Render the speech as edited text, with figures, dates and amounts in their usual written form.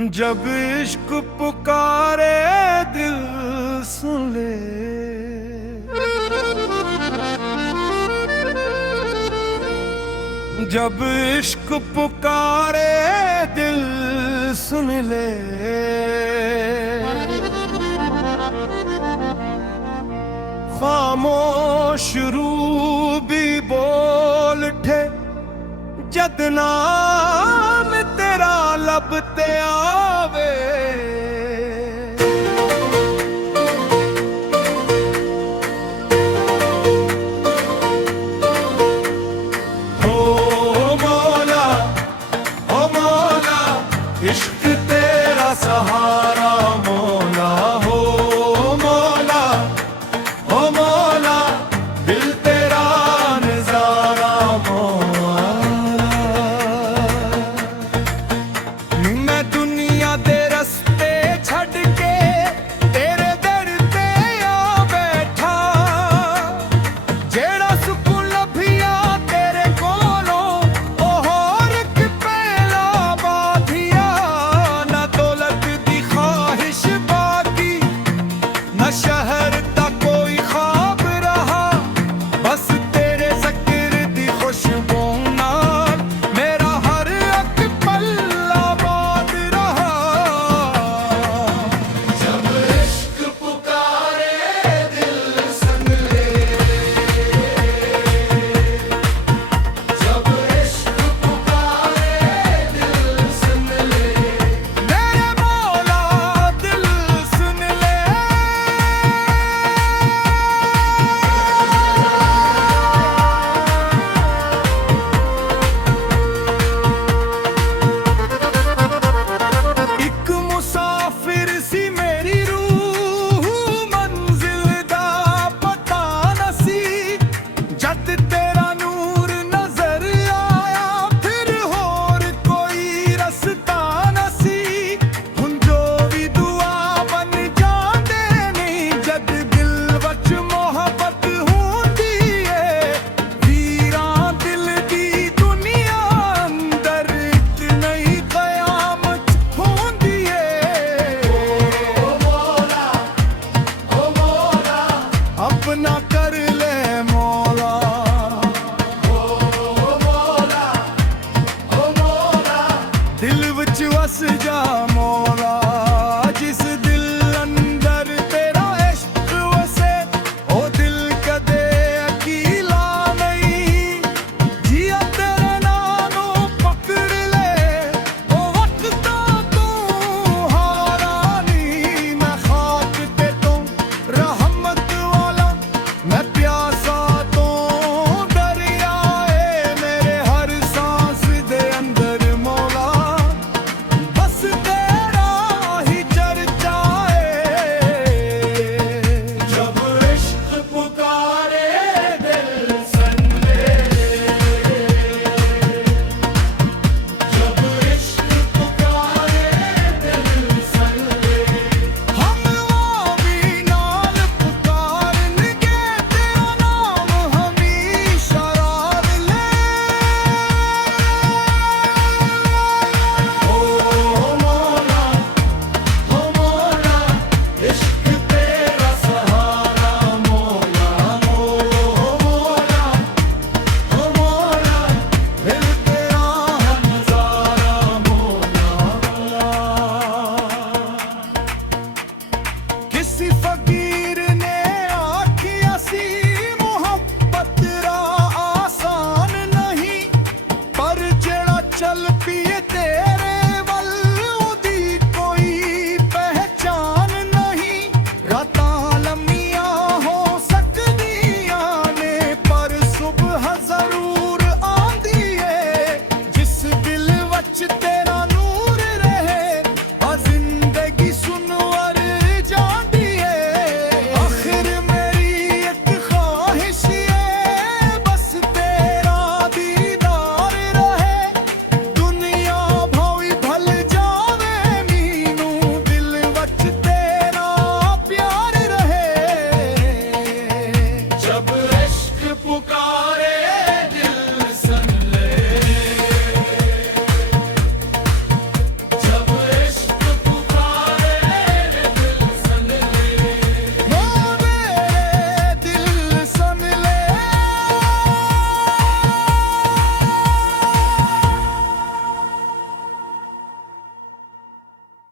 जब इश्क पुकारे दिल सुन ले। जब इश्क पुकारे दिल सुन ले। खामोश रूह भी बोल उठे जद नाम तेरा लब ते आवे। ओ मौला इश्क तेरा सहारा मौला हो मौला। ओ मौला दिल तेरा नजारा मौला। मैं दुनिया दे रस्ते छड़ के तेरे दर ते आ बैठा। जेड़ा सुकून लभिया तेरे कोलों ओ होर कि पहला बाधिया। ना दौलत दी ख्वाहिश बाकी ना शहर दा कोई ख्वाब रहा। बस तेरे ज़िक्र दी खुशबू नाल मेरा हर एक पल आबाद रहा। जब इश्क पुकारे दिल सुन ले। जब इश्क पुकारे दिल सुन ले। मेरे मौला दिल सुन ले। एक मुसाफिर सी मेरी रूह मंजिल दा पता न सी। जद तेरा नूर नजर आया फिर होर कोई रस्ता न सी। हुण जो भी दुआ बन जांदे नहीं जद दिल विच मोहब्बत होंदी है। वीरां दिल दी दुनिया अंदर इक नई कयामत होंदी है। ओ मौला अपना कर ले मौला। ओ मौला दिल विच वस जा मौला।